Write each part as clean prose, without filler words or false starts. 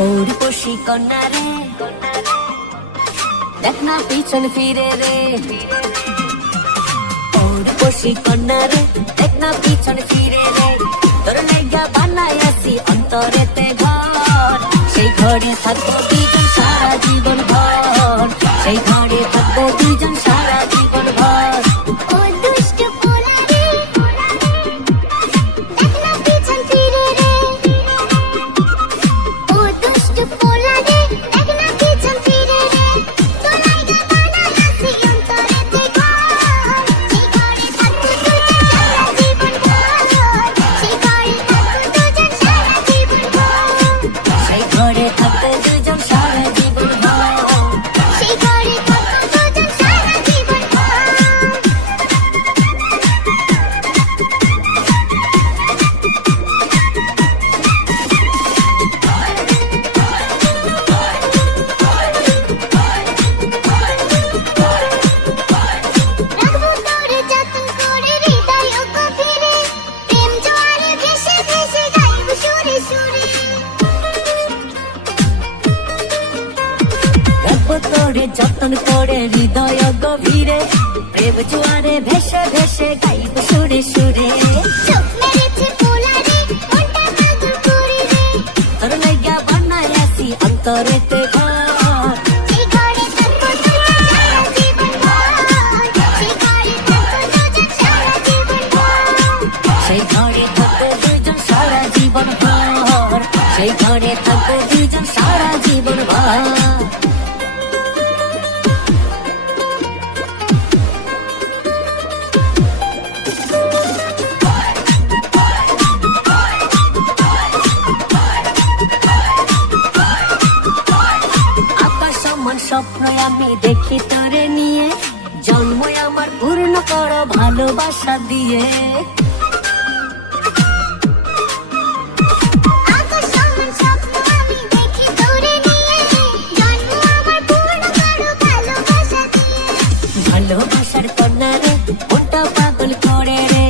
ওরপসি কন্যা রে, দেখ না পিছন ফিরে রে। ওরপসি কন্যা রে, দেখ না পিছন ফিরে রে। তোর লাইগা বানাই আসি অন্তরেতে ঘর, সেই ঘরে থাকবো দুজন সারা জীবন ভর, সেই ঘরে থাকবো দুজন সারা জীবন ভর। তোরে যতন করে হৃদয় গভীরে, প্রেম জোয়ারে ভেসে ভেসে গাইব সুরে সুরে। তোর লাইগা বানাই আসি অন্তরেতে ঘর, সেই ঘরে থাকবো দুজন সারা জীবন ভর, সেই ঘরে থাকবো দুজন সারা জীবন ভর। স্বপ্ন আমি দেখি তোরে নিয়ে, জন্ম আমার পূর্ণ করো ভালোবাসা দিয়ে। ভালোবাসার কন্যা রে, মনটা পাগল করে রে।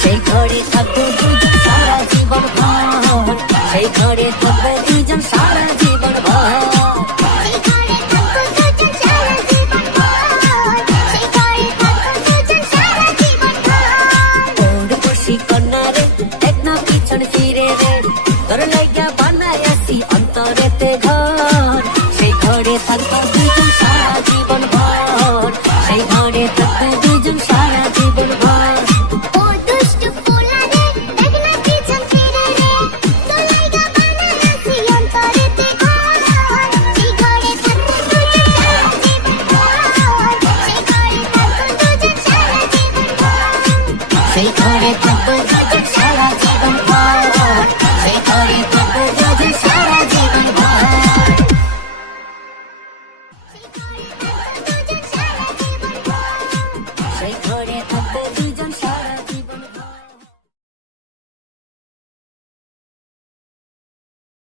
সেই ঘরে থাকবো দুজন সারা জীবন ভর, সেই ঘরে থাকবো দুজন সারা জীবন ভর। ওরপসি কন্যা রে, দেখ না পিছন ফিরে রে। তোর লাইগা বানাই আসি অন্তরেতে ঘর, সেই ঘরে থাকবো দুজন সারা জীবন ভর, সেই ঘরে থাকবো দুজন সারা জীবন ভর। সেই ঘরে থাকবো